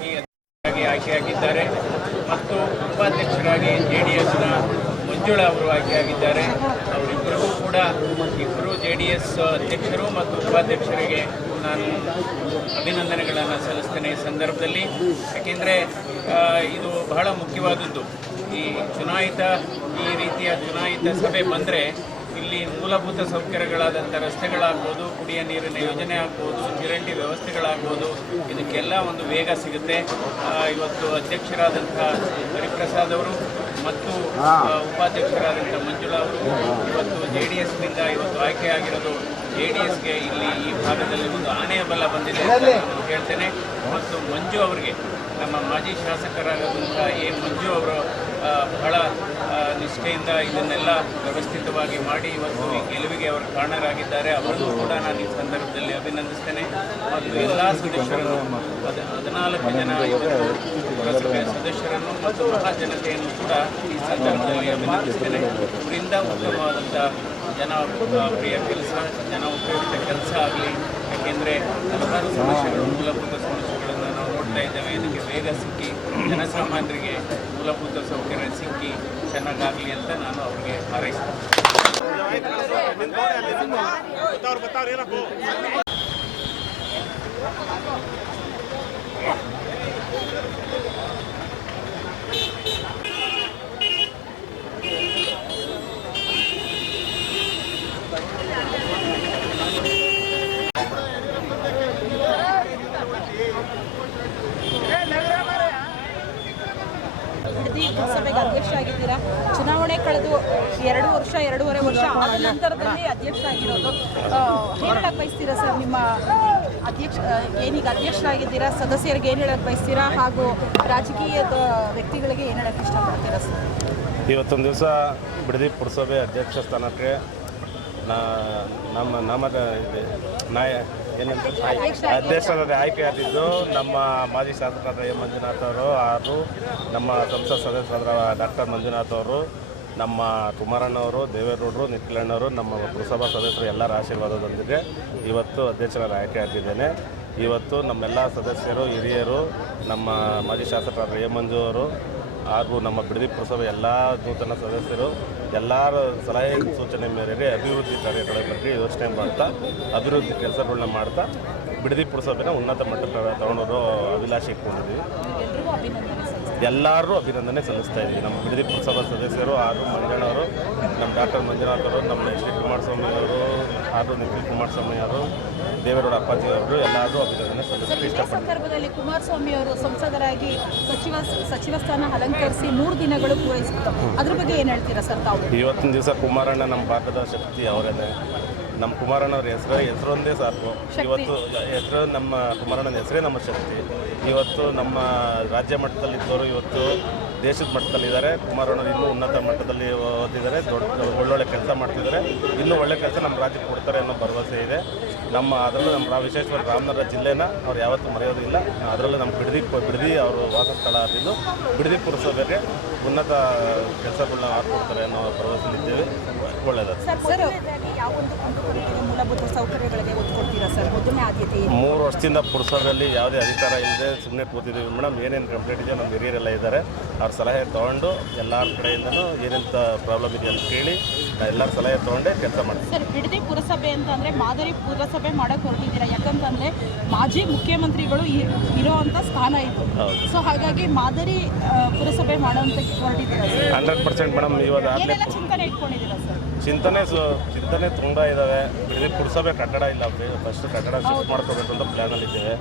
ಅಧ್ಯಕ್ಷರಾಗಿ ಆಯ್ಕೆಯಾಗಿದ್ದಾರೆ ಮತ್ತು ಉಪಾಧ್ಯಕ್ಷರಾಗಿ JDSನ ಮಂಜುಳಾ ಅವರು ಆಯ್ಕೆಯಾಗಿದ್ದಾರೆ. ಅವರಿಬ್ಬರಿಗೂ ಕೂಡ ಇಬ್ಬರು JDS ಅಧ್ಯಕ್ಷರು ಮತ್ತು ಉಪಾಧ್ಯಕ್ಷರಿಗೆ ನಾನು ಅಭಿನಂದನೆಗಳನ್ನು ಸಲ್ಲಿಸ್ತೇನೆ ಈ ಸಂದರ್ಭದಲ್ಲಿ. ಯಾಕೆಂದರೆ ಇದು ಬಹಳ ಮುಖ್ಯವಾದದ್ದು. ಈ ರೀತಿಯ ಚುನಾಯಿತ ಸಭೆ ಬಂದರೆ ಇಲ್ಲಿ ಮೂಲಭೂತ ಸೌಕರ್ಯಗಳಾದಂಥ ರಸ್ತೆಗಳಾಗ್ಬೋದು, ಕುಡಿಯ ನೀರಿನ ಯೋಜನೆ ಆಗ್ಬೋದು, ಚರಂಡಿ ವ್ಯವಸ್ಥೆಗಳಾಗ್ಬೋದು, ಇದಕ್ಕೆಲ್ಲ ಒಂದು ವೇಗ ಸಿಗುತ್ತೆ. ಇವತ್ತು ಅಧ್ಯಕ್ಷರಾದಂಥ ಹರಿಪ್ರಸಾದ್ ಅವರು ಮತ್ತು ಉಪಾಧ್ಯಕ್ಷರಾದಂಥ ಮಂಜುಳಾ ಅವರು ಇವತ್ತು JDSನಿಂದ ಇವತ್ತು ಆಯ್ಕೆಯಾಗಿರೋದು JDSಗೆ ಇಲ್ಲಿ ಈ ಭಾಗದಲ್ಲಿ ಒಂದು ಆನೆಯ ಬಲ ಬಂದಿದೆ ಅಂತ ನಾನು ಹೇಳ್ತೇನೆ. ಮತ್ತು ಮಂಜು ಅವರಿಗೆ, ನಮ್ಮ ಮಾಜಿ ಶಾಸಕರಾದಂಥ ಮಂಜು ಅವರು ಬಹಳ ನಿಷ್ಠೆಯಿಂದ ಇದನ್ನೆಲ್ಲ ವ್ಯವಸ್ಥಿತವಾಗಿ ಮಾಡಿ ಇವತ್ತು ಈ ಗೆಲುವಿಗೆ ಅವರು ಕಾರಣರಾಗಿದ್ದಾರೆ. ಅವರನ್ನು ಕೂಡ ನಾನು ಈ ಸಂದರ್ಭದಲ್ಲಿ ಅಭಿನಂದಿಸ್ತೇನೆ. ಮತ್ತು ಎಲ್ಲ ಸದಸ್ಯರನ್ನು 14 ಜನ ಇವತ್ತು ಪುರಸಭೆಯ ಸದಸ್ಯರನ್ನು ಮತ್ತು ಮಹಾಜನತೆಯನ್ನು ಕೂಡ ಈ ಸಂದರ್ಭದಲ್ಲಿ ಅಭಿನಂದಿಸ್ತೇನೆ. ಅವರಿಂದ ಉತ್ತಮವಾದಂಥ ಜನಪ್ರಿಯ ಕೆಲಸ, ಜನ ಉಪಯುಕ್ತ ಕೆಲಸ ಆಗಲಿ. ಯಾಕೆಂದರೆ ಹಲವಾರು ಸಮಸ್ಯೆಗಳು, ಮೂಲಭೂತ ಸಮಸ್ಯೆಗಳನ್ನು ನಾವು ನೋಡ್ತಾ ಇದ್ದೇವೆ. ಇದಕ್ಕೆ ವೇಗ ಸಿಕ್ಕಿ ಜನಸಾಮಾನ್ಯರಿಗೆ ಮೂಲಭೂತ ಸೌಕರ್ಯ ಸಿಕ್ಕಿ ಚೆನ್ನಾಗಾಗಲಿ ಅಂತ ನಾನು ಅವರಿಗೆ ಹಾರೈಸ್ತೇನೆ. ಪುರಸಭೆಗೆ ಅಧ್ಯಕ್ಷ ಆಗಿದ್ದೀರಾ. ಚುನಾವಣೆ ಕಳೆದು 2-2.5 ವರ್ಷ ಆದ ನಂತರದಲ್ಲಿ ಅಧ್ಯಕ್ಷ ಆಗಿರೋದು. ಏನು ಹೇಳಕ್ಕೆ ಬಯಸ್ತೀರಾ ಸರ್? ನಿಮ್ಮ ಏನೀಗ ಅಧ್ಯಕ್ಷರಾಗಿದ್ದೀರಾ, ಸದಸ್ಯರಿಗೆ ಏನು ಹೇಳಕ್ಕೆ ಬಯಸ್ತೀರಾ ಹಾಗೂ ರಾಜಕೀಯದ ವ್ಯಕ್ತಿಗಳಿಗೆ ಏನು ಹೇಳಕ್ಕೆ ಇಷ್ಟಪಡ್ತೀರಾ ಸರ್? ಇವತ್ತೊಂದು ದಿವಸ ಬಿಡದಿ ಪುರಸಭೆ ಅಧ್ಯಕ್ಷ ಸ್ಥಾನಕ್ಕೆ ಅಧ್ಯಕ್ಷರಾದ ಆಯ್ಕೆಯಾಗಿದ್ದು ನಮ್ಮ ಮಾಜಿ ಶಾಸಕರಾದ ಮಂಜುನಾಥ್ ಅವರು ಹಾಗೂ ನಮ್ಮ ಸಂಸತ್ ಸದಸ್ಯರಾದ ಡಾಕ್ಟರ್ ಮಂಜುನಾಥ್ ಅವರು, ನಮ್ಮ ಕುಮಾರಣ್ಣವರು, ದೇವೇಗೌಡರು, ನಿಖಿಲಣ್ಣವರು, ನಮ್ಮ ಪುರಸಭಾ ಸದಸ್ಯರು ಎಲ್ಲರ ಆಶೀರ್ವಾದದೊಂದಿಗೆ ಇವತ್ತು ಅಧ್ಯಕ್ಷರಾದ ಆಯ್ಕೆಯಾಗಿದ್ದೇನೆ. ಇವತ್ತು ನಮ್ಮೆಲ್ಲ ಸದಸ್ಯರು, ಹಿರಿಯರು, ನಮ್ಮ ಮಾಜಿ ಶಾಸಕರಾದ ಮಂಜು ಅವರು ಹಾಗೂ ನಮ್ಮ ಬಿಡದಿ ಪುರಸಭೆ ಎಲ್ಲ ನೂತನ ಸದಸ್ಯರು ಎಲ್ಲರ ಸಲಹೆ ಸೂಚನೆ ಮೇರೆಗೆ ಅಭಿವೃದ್ಧಿ ಕಾರ್ಯಗಳ ಬಗ್ಗೆ ಯೋಚನೆ ಮಾಡ್ತಾ ಅಭಿವೃದ್ಧಿ ಕೆಲಸಗಳನ್ನ ಮಾಡ್ತಾ ಬಿಡದಿ ಪುರಸಭೆನ ಉನ್ನತ ಮಟ್ಟಕ್ಕೆ ತಗೊಂಡೋರು ಅಭಿಲಾಷೆ ಇಟ್ಕೊಂಡಿದ್ದೀವಿ. ಎಲ್ಲರೂ ಅಭಿನಂದನೆ ಸಲ್ಲಿಸ್ತಾ ಇದ್ದೀವಿ. ನಮ್ಮ ಬಿಡದಿ ಪುರಸಭಾ ಸದಸ್ಯರು ಹಾಗೂ ಮಂಜಣ್ಣವರು, ನಮ್ಮ ಡಾಕ್ಟರ್ ಮಂಜುನಾಥ್ ಅವರು, ನಮ್ಮ HD ಕುಮಾರಸ್ವಾಮಿ ಅವರು ಹಾಗೂ ನಿಖಿಲ್ ಕುಮಾರಸ್ವಾಮಿ ಅವರು, ದೇವೇಗೌಡ ಅಪ್ಪಾಜಿ ಅವರು ಎಲ್ಲರೂ ಅಭಿನಂದನೆ ಸಲ್ಲಿಸಲು ಇಷ್ಟಪಡ್ತಾರೆ. ಸಂದರ್ಭದಲ್ಲಿ ಕುಮಾರಸ್ವಾಮಿ ಅವರು ಸಂಸದರಾಗಿ ಸಚಿವ ಸ್ಥಾನ ಅಲಂಕರಿಸಿ 3 ದಿನಗಳು ಪೂರೈಸಿದ್ರು. ಅದ್ರ ಬಗ್ಗೆ ಏನು ಹೇಳ್ತೀರಾ ಸರ್ ತಾವು? ಇವತ್ತಿನ ದಿವಸ ಕುಮಾರಣ್ಣ ನಮ್ಮ ಭಾಗದ ಶಕ್ತಿ ಅವರೇನೆ. ನಮ್ಮ ಕುಮಾರಣ್ಣವ್ರ ಹೆಸರೊಂದೇ ಸಾಕು. ಇವತ್ತು ನಮ್ಮ ಕುಮಾರಣ್ಣನ ಹೆಸರೇ ನಮ್ಮ ಶಕ್ತಿ. ಇವತ್ತು ನಮ್ಮ ರಾಜ್ಯ ಮಟ್ಟದಲ್ಲಿದ್ದವರು ಇವತ್ತು ದೇಶದ ಮಟ್ಟದಲ್ಲಿದ್ದಾರೆ. ಕುಮಾರಣ್ಣವ್ರು ಇನ್ನೂ ಉನ್ನತ ಮಟ್ಟದಲ್ಲಿ ಓದಿದ್ದಾರೆ, ಒಳ್ಳೊಳ್ಳೆ ಕೆಲಸ ಮಾಡ್ತಿದ್ದಾರೆ. ಇನ್ನೂ ಒಳ್ಳೆ ಕೆಲಸ ನಮ್ಮ ರಾಜ್ಯಕ್ಕೆ ಕೊಡ್ತಾರೆ ಅನ್ನೋ ಭರವಸೆ ಇದೆ. ಅದರಲ್ಲೂ ನಮ್ಮ ವಿಶೇಷವಾಗಿ ರಾಮನಗರ ಜಿಲ್ಲೆನ ಅವ್ರು ಯಾವತ್ತೂ ಮರೆಯೋದಿಲ್ಲ. ಅದರಲ್ಲೂ ನಮ್ಮ ಬಿಡದಿ ಅವರು ವಾಸಸ್ಥಳ ಆಗಿದ್ದು ಬಿಡದಿ ಪುರಸಭೆಗೆ ಉನ್ನತ ಕೆಲಸಗಳನ್ನ ಹಾಕ್ಕೊಡ್ತಾರೆ ಅನ್ನೋ ಭರವಸೆಲಿದ್ದೇವೆ. ಒಳ್ಳೆಯದು. ಮೂಲಭೂತ ಸೌಕರ್ಯಗಳಿಗೆ ಒತ್ತು ಕೊಡ್ತೀರಾ ಸರ್? ಮೊದಲನೇ ಆದ್ಯತೆ 3 ವರ್ಷದಿಂದ ಪುರಸಭೆಯಲ್ಲಿ ಯಾವುದೇ ಅಧಿಕಾರ ಇಲ್ಲದೆ ಸುಮ್ಮನೆ ಕೂತಿದ್ದೀವಿ ಮೇಡಮ್. ಏನೇನು ಕಂಪ್ಲೇಂಟ್ ಇದೆ ನಮ್ಮ ಹಿರಿಯರೆಲ್ಲ ಇದ್ದಾರೆ. ಅವ್ರ ಸಲಹೆ ತೊಗೊಂಡು ಎಲ್ಲರ ಕಡೆಯಿಂದನೂ ಏನೆಂಥ ಪ್ರಾಬ್ಲಮ್ ಇದೆ ಅಂತ ಕೇಳಿ ಎಲ್ಲರ ಸಲಹೆ ತೊಗೊಂಡೆ ಕೆಲಸ ಮಾಡ್ತೀವಿ. ಸರ್, ಬಿಡದಿ ಪುರಸಭೆ ಅಂತಂದರೆ ಮಾದರಿ ಪುರಸಭೆ ಮಾಡೋಕ್ಕೆ ಹೊರಟಿದ್ದೀರಾ. ಯಾಕಂತಂದರೆ ಮಾಜಿ ಮುಖ್ಯಮಂತ್ರಿಗಳು ಇರೋವಂಥ ಸ್ಥಾನ ಇದು. ಸೊ ಹಾಗಾಗಿ ಮಾದರಿ ಪುರಸಭೆ ಮಾಡೋಂಥ ಹೊರಟಿದ್ದೀರಾ? 100% ಮೇಡಮ್. ಇವಾಗ ಚಿಂತನೆ ಇಟ್ಕೊಂಡಿದ್ದೀರಾ ಸರ್? ಚಿಂತನೆ ತುಂಬ ಇದ್ದಾವೆ. ಬಿಡದಿ ಪುರಸಭೆ ಕಟ್ಟಡ ಇಲ್ಲ, ಫಸ್ಟ್ ಕಟ್ಟಡ ಶಿಫ್ಟ್ ಮಾಡ್ಕೋಬೇಕು ಅಂತ ಪ್ಲ್ಯಾನಲ್ಲಿದ್ದೇವೆ.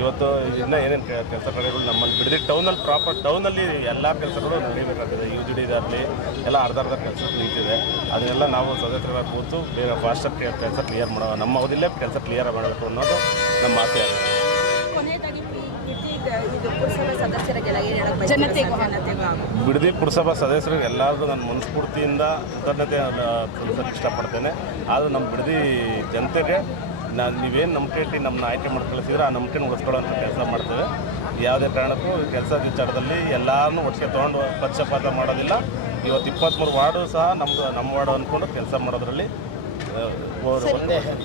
ಇವತ್ತು ಇನ್ನೂ ಏನೇನು ಕೆಲಸ ಕಾರ್ಯಗಳು ನಮ್ಮಲ್ಲಿ ಬಿಡದಿ ಟೌನಲ್ಲಿ ಎಲ್ಲ ಕೆಲಸಗಳು ನಡೀಬೇಕಾಗ್ತದೆ. UGD ಆಗಲಿ ಎಲ್ಲ ಅರ್ಧ ಕೆಲಸ ನಿಂತಿದೆ. ಅದನ್ನೆಲ್ಲ ನಾವು ಸದಸ್ಯರಾಗಿ ಕೂತು ಬೇರೆ ಫಾಸ್ಟಾಗಿ ಕೆಲಸ ಕ್ಲಿಯರ್ ಮಾಡೋ, ನಮ್ಮ ಅವಧಿಯಲ್ಲೇ ಕೆಲಸ ಕ್ಲಿಯರ್ ಮಾಡಬೇಕು ಅನ್ನೋದು ನಮ್ಮ ಆಸೆ ಆಗಿದೆ. ಬಿಡದಿ ಪುರಸಭಾ ಸದಸ್ಯರಿಗೆ ಎಲ್ಲರಿಗೂ ನಾನು ಮನಸ್ಫೂರ್ತಿಯಿಂದ ಕೃತಜ್ಞತೆ ಸಲ್ಲಿಸಕ್ಕೆ ಇಷ್ಟಪಡ್ತೇನೆ. ಆದರೂ ನಮ್ಮ ಬಿಡದಿ ಜನತೆಗೆ ನೀವೇನು ನಂಬಿಕೆ ಇಟ್ಟು ನಮ್ಮನ್ನ ಆಯ್ಕೆ ಮಾಡಿ ಕಳಿಸಿದ್ರೆ ಆ ನಂಬಿಕೆನ ಉಳಿಸ್ಕೊಳ್ಳೋಂಥ ಕೆಲಸ ಮಾಡ್ತೇವೆ. ಯಾವುದೇ ಕಾರಣಕ್ಕೂ ಕೆಲಸ ವಿಚಾರದಲ್ಲಿ ಎಲ್ಲರನ್ನೂ ಒಟ್ಟಿಗೆ ತೊಗೊಂಡು ಪಕ್ಷಪಾತ ಮಾಡೋದಿಲ್ಲ. ಇವತ್ತು 23 ವಾರ್ಡು ಸಹ ನಮ್ಮ ವಾರ್ಡು ಅಂದ್ಕೊಂಡು ಕೆಲಸ ಮಾಡೋದ್ರಲ್ಲಿ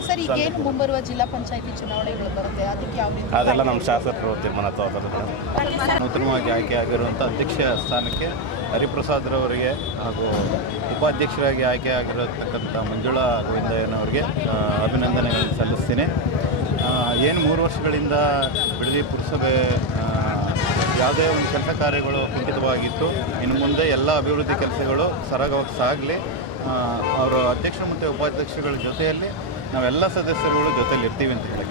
ಸರ್ ಈಗೇನು ಮುಂಬರುವ ಜಿಲ್ಲಾ ಪಂಚಾಯತಿ ಚುನಾವಣೆಗಳು ಬರುತ್ತೆ ಅದಕ್ಕೆ ಯಾವ ರೀತಿ ಅದೆಲ್ಲ ನಮ್ಮ ಶಾಸಕರು ತೀರ್ಮಾನ ತಗೋತಾರೆ. ನೂತನವಾಗಿ ಆಯ್ಕೆಯಾಗಿರುವಂಥ ಅಧ್ಯಕ್ಷ ಸ್ಥಾನಕ್ಕೆ ಹರಿಪ್ರಸಾದ್ರವರಿಗೆ ಹಾಗೂ ಉಪಾಧ್ಯಕ್ಷರಾಗಿ ಆಯ್ಕೆಯಾಗಿರತಕ್ಕಂಥ ಮಂಜುಳಾ ಗೋವಿಂದಯ್ಯನವರಿಗೆ ಅಭಿನಂದನೆಗಳನ್ನು ಸಲ್ಲಿಸ್ತೀನಿ. ಏನು 3 ವರ್ಷಗಳಿಂದ ಬಿಡದಿ ಪುರಸಭೆ ಯಾವುದೇ ಒಂದು ಕೆಲಸ ಕಾರ್ಯಗಳು ಕುಂಠಿತವಾಗಿತ್ತು. ಇನ್ನು ಮುಂದೆ ಎಲ್ಲ ಅಭಿವೃದ್ಧಿ ಕೆಲಸಗಳು ಸರಾಗವಾಗಿ ಸಾಗಲಿ. ಅವರ ಅಧ್ಯಕ್ಷರು ಮತ್ತು ಉಪಾಧ್ಯಕ್ಷಗಳ ಜೊತೆಯಲ್ಲಿ ನಾವೆಲ್ಲ ಸದಸ್ಯರುಗಳು ಜೊತೆಯಲ್ಲಿ ಇರ್ತೀವಿ ಅಂತ ಹೇಳಿ.